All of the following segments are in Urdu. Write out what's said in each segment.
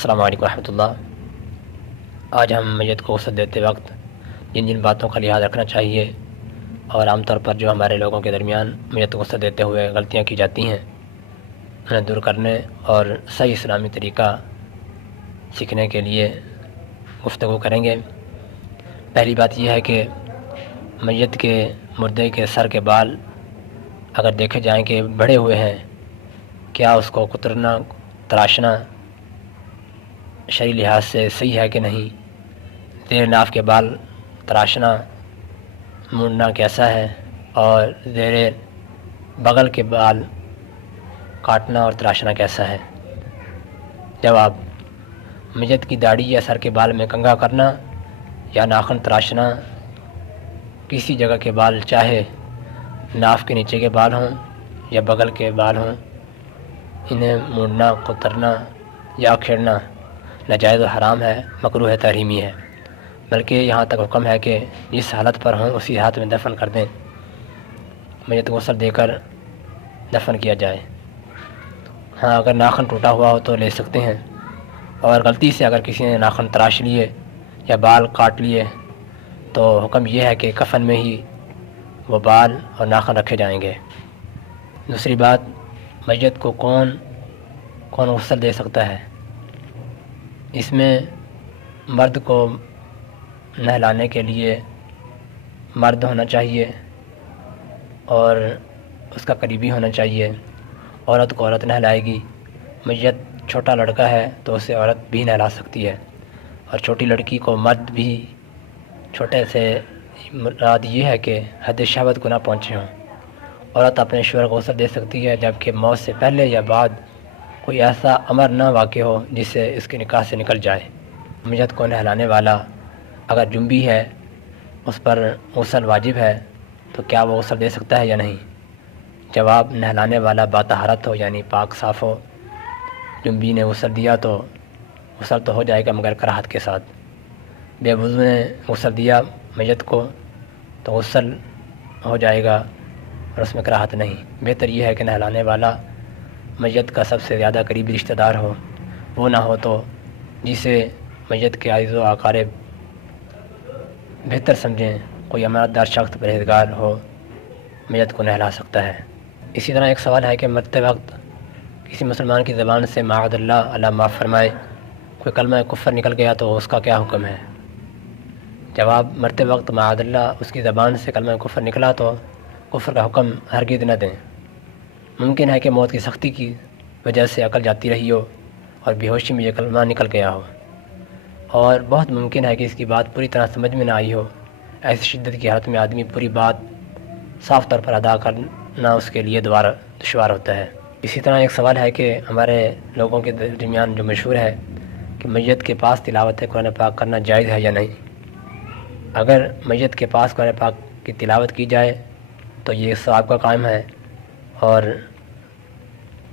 السلام علیکم ورحمۃ اللہ۔ آج ہم میت کو غسل دیتے وقت جن جن باتوں کا لحاظ رکھنا چاہیے اور عام طور پر جو ہمارے لوگوں کے درمیان میت کو غسل دیتے ہوئے غلطیاں کی جاتی ہیں انہیں دور کرنے اور صحیح اسلامی طریقہ سیکھنے کے لیے گفتگو کریں گے۔ پہلی بات یہ ہے کہ میت کے مردے کے سر کے بال اگر دیکھے جائیں کہ بڑھے ہوئے ہیں، کیا اس کو کترنا تراشنا شرعی لحاظ سے صحیح ہے کہ نہیں، زیر ناف کے بال تراشنا مڑنا کیسا ہے، اور زیر بغل کے بال کاٹنا اور تراشنا کیسا ہے۔ جواب: میت کی داڑھی یا سر کے بال میں کنگھا کرنا یا ناخن تراشنا، کسی جگہ کے بال چاہے ناف کے نیچے کے بال ہوں یا بغل کے بال ہوں، انہیں موڑنا، کترنا یا کھیڑنا ناجائز و حرام ہے، مکروہ ہے، تحریمی ہے، بلکہ یہاں تک حکم ہے کہ جس حالت پر ہوں اسی حالت میں دفن کر دیں، میت کو غسل دے کر دفن کیا جائے۔ ہاں، اگر ناخن ٹوٹا ہوا ہو تو لے سکتے ہیں، اور غلطی سے اگر کسی نے ناخن تراش لیے یا بال کاٹ لیے تو حکم یہ ہے کہ کفن میں ہی وہ بال اور ناخن رکھے جائیں گے۔ دوسری بات، میت کو کون غسل دے سکتا ہے؟ اس میں مرد کو نہلانے کے لیے مرد ہونا چاہیے اور اس کا قریبی ہونا چاہیے۔ عورت کو عورت نہلائے گی۔ میت چھوٹا لڑکا ہے تو اسے عورت بھی نہلا سکتی ہے، اور چھوٹی لڑکی کو مرد بھی۔ چھوٹے سے مراد یہ ہے کہ حد شہوت کو نہ پہنچے ہوں۔ عورت اپنے شوہر کو غسل دے سکتی ہے جبکہ موت سے پہلے یا بعد کوئی ایسا امر نہ واقع ہو جس سے اس کے نکاح سے نکل جائے۔ میت کو نہلانے والا اگر جنبی ہے، اس پر غسل واجب ہے، تو کیا وہ غسل دے سکتا ہے یا نہیں؟ جواب: نہلانے والا باطہارت ہو، یعنی پاک صاف ہو۔ جنبی نے غسل دیا تو غسل تو ہو جائے گا مگر کراہت کے ساتھ۔ بے وضو نے غسل دیا میت کو تو غسل ہو جائے گا اور اس میں کراہت نہیں۔ بہتر یہ ہے کہ نہلانے والا میت کا سب سے زیادہ قریبی رشتہ دار ہو، وہ نہ ہو تو جسے میت کے عزیز و اقارب بہتر سمجھیں، کوئی امانت دار شخص پرہیزگار ہو، میت کو نہلا سکتا ہے۔ اسی طرح ایک سوال ہے کہ مرتے وقت کسی مسلمان کی زبان سے معاذ اللہ معاف فرمائے کوئی کلمہ کفر نکل گیا تو اس کا کیا حکم ہے؟ جواب: مرتے وقت معاذ اللہ اس کی زبان سے کلمہ کفر نکلا تو کفر کا حکم ہرگز نہ دیں۔ ممکن ہے کہ موت کی سختی کی وجہ سے عقل جاتی رہی ہو اور بے ہوشی میں یہ کلمہ نکل گیا ہو، اور بہت ممکن ہے کہ اس کی بات پوری طرح سمجھ میں نہ آئی ہو۔ ایسی شدت کی حالت میں آدمی پوری بات صاف طور پر ادا کرنا اس کے لیے دشوار ہوتا ہے۔ اسی طرح ایک سوال ہے کہ ہمارے لوگوں کے درمیان جو مشہور ہے کہ میت کے پاس تلاوت قرآن پاک کرنا جائز ہے یا نہیں۔ اگر میت کے پاس قرآن پاک کی تلاوت کی جائے تو یہ ثواب کا قائم ہے اور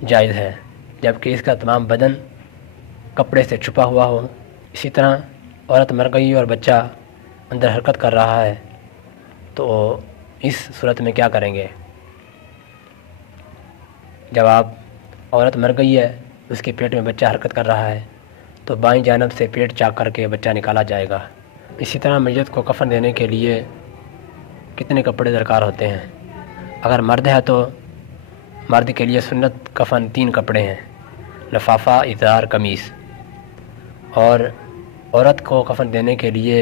جائز ہے، جبکہ اس کا تمام بدن کپڑے سے چھپا ہوا ہو۔ اسی طرح عورت مر گئی اور بچہ اندر حرکت کر رہا ہے تو اس صورت میں کیا کریں گے؟ جواب: عورت مر گئی ہے، اس کے پیٹ میں بچہ حرکت کر رہا ہے تو بائیں جانب سے پیٹ چاک کر کے بچہ نکالا جائے گا۔ اسی طرح میت کو کفن دینے کے لیے کتنے کپڑے درکار ہوتے ہیں؟ اگر مرد ہے تو مرد کے لیے سنت کفن 3 کپڑے ہیں: لفافہ، ازار، قمیص۔ اور عورت کو کفن دینے کے لیے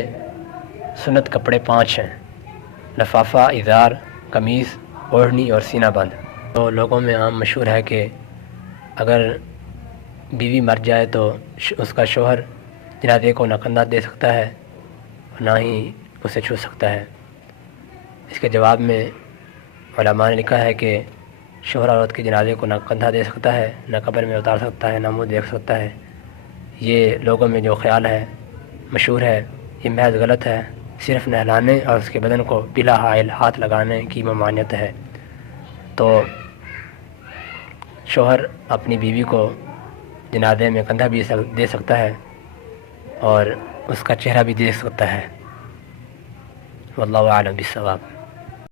سنت کپڑے 5 ہیں: لفافہ، ازار، قمیص، اوڑھنی اور سینہ بند۔ تو لوگوں میں عام مشہور ہے کہ اگر بیوی مر جائے تو اس کا شوہر جنازے کو نہ کندھا دے سکتا ہے اور نہ ہی اسے چھو سکتا ہے۔ اس کے جواب میں علماء نے لکھا ہے کہ شوہر عورت کے جنازے کو نہ کندھا دے سکتا ہے، نہ قبر میں اتار سکتا ہے، نہ منہ دیکھ سکتا ہے۔ یہ لوگوں میں جو خیال ہے مشہور ہے، یہ محض غلط ہے۔ صرف نہلانے اور اس کے بدن کو بلا حائل ہاتھ لگانے کی ممانعت ہے۔ تو شوہر اپنی بیوی کو جنازے میں کندھا بھی دے سکتا ہے اور اس کا چہرہ بھی دیکھ سکتا ہے۔ واللہ اعلم بالصواب۔